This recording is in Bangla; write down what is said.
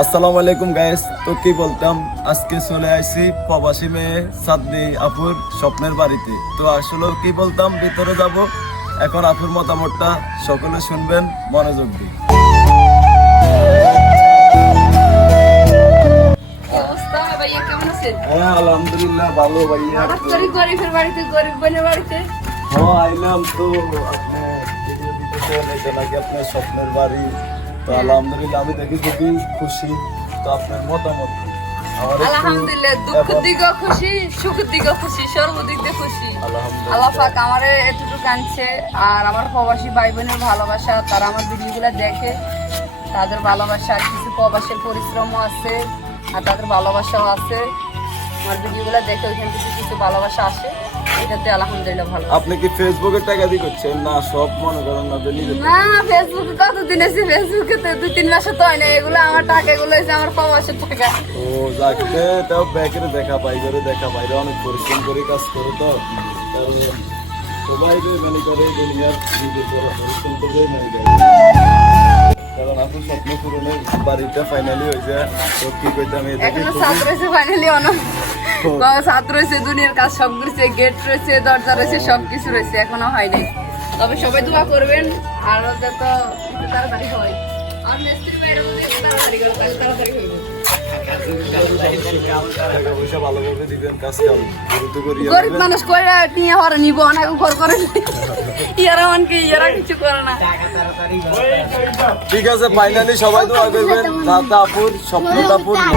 আসসালামু আলাইকুম গাইস। তো কি বলতাম, আজকে চলে আসছি প্রবাসী মেয়ে সাদনি আপুর স্বপ্নের বাড়িতে। তো আসলে কি বলতাম, ভিতরে যাব। এখন আপুর মতামতটা সকলে শুনবেন মনোযোগ দিয়ে। হ্যাঁ আলহামদুলিল্লাহ ভালো ভাইয়া। গরিবের বাড়িতে গরিব বোনের বাড়িতে হ্যাঁ আইলাম তো আপনি ভিডিও দিতেছেন, এটা নাকি আপনার স্বপ্নের বাড়ি। তো আলহামদুলিল্লাহ আমি দেখি খুবই খুশি। তো আপনার মতামত কি? আমার একটু- আলহামদুলিল্লাহ, দুঃখের দিকেও খুশি, সুখের দিকেও খুশি, সর্বদিক দিয়ে খুশি। আলহামদুলিল্লাহ। আল্লাহ পাক আমারে এতটুকু আনছে। আর আমার প্রবাসী ভাই বোনের ভালোবাসা, তারা আমার ভিডিওগুলো দেখে, তাদের ভালোবাসা, আর কিছু প্রবাসের পরিশ্রমও আছে, আর তাদের ভালোবাসাও আছে। আমার ভিডিওগুলো দেখে ওইখান থেকে কিছু ভালোবাসা আসে, এটাতে আলহামদুলিল্লাহ ভালো। আপনি কি ফেসবুকে টাকা দিয়ে করছেন না সব মনে করেন না যে নিজে? না, ফেসবুকে কতদিন আছে, ফেসবুকে তো 2-3 মাসে তো হয় না। এগুলো আমার টাকা, এগুলো হচ্ছে আমার প্রবাসের টাকা। ও যাকে তাও ব্যাকের দেখা পাই, করে দেখা পাইরে অনেক পরিশ্রম করে কাজ করে। তো সবাই মানে করে দুনিয়ার নিজের পরিশ্রম করে মানে যায়। কারণ আপনার স্বপ্ন পূরণের বাড়িটা ফাইনালি হয়ে যায়। তো কি কইতাম, এটা কি এখনো ছাত্র রয়েছে, ফাইনালি অনেক ছাত্র রয়েছে, দুনিয়ার কাজ সব রয়েছে, গেট রয়েছে, দরজা রয়েছে, সবকিছু রয়েছে, এখনো হয় নাই। তবে সবাই দোয়া করবেন, আর যত তাড়াতাড়ি হয়। আর মিস্ত্রি বাইরে বলে তাড়াতাড়ি করে, তাড়াতাড়ি হইবে। টাকা পয়সা ভালোভাবে দিবেন, কাজ কাম দ্রুত করিয়া গরিব দিবেন। মানুষ করে নিয়ে হওয়ার নিব, অনেক ঘর করে ইয়ারা মানকে ইয়ারা কিছু করে না। ঠিক আছে, ফাইনালি সবাই দোয়া করবেন যাতে আপুর স্বপ্নটা পূর্ণ